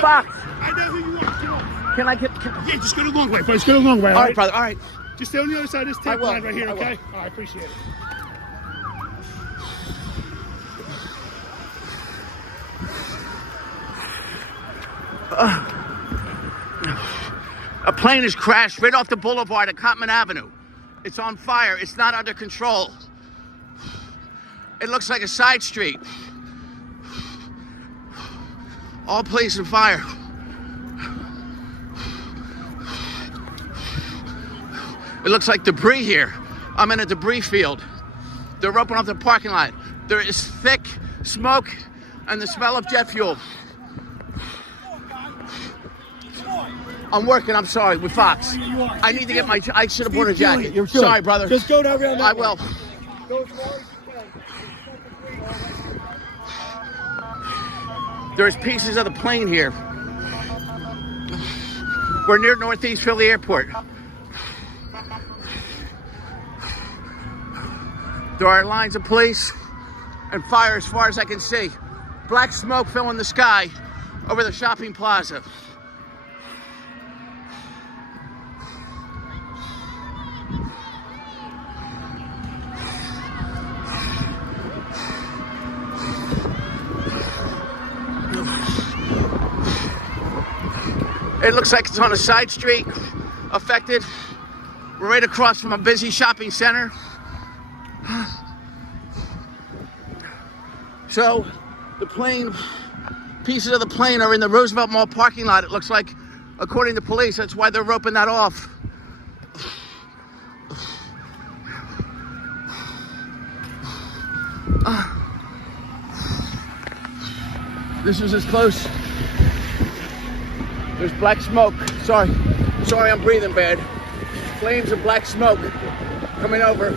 Fox. I know who you are. Come on. Can I get? Yeah, just go the long way, bro. Just go the long way. All right, brother. All right. Just stay on the other side of this tape will. line right here, I will. okay? All right, appreciate it. A plane has crashed right off the boulevard at Cotman Avenue. It's on fire. It's not under control. It looks like a side street. All police and fire. It looks like debris here. I'm in a debris field. They're roping off the parking lot. There is thick smoke and the smell of jet fuel. I'm working, I'm sorry, with Fox. I need to get my, I should have worn a jacket. Sorry, brother. Just go down around that I way. will. Go as far as you can. There's pieces of the plane here. We're near Northeast Philly Airport. There are lines of police and fire as far as I can see. Black smoke filling the sky over the shopping plaza. It looks like it's on a side street, affected. We're right across from a busy shopping center. So, the plane, pieces of the plane are in the Roosevelt Mall parking lot. It looks like, according to police, that's why they're roping that off. This is as close. There's black smoke. Sorry, I'm breathing bad. Flames of black smoke coming over.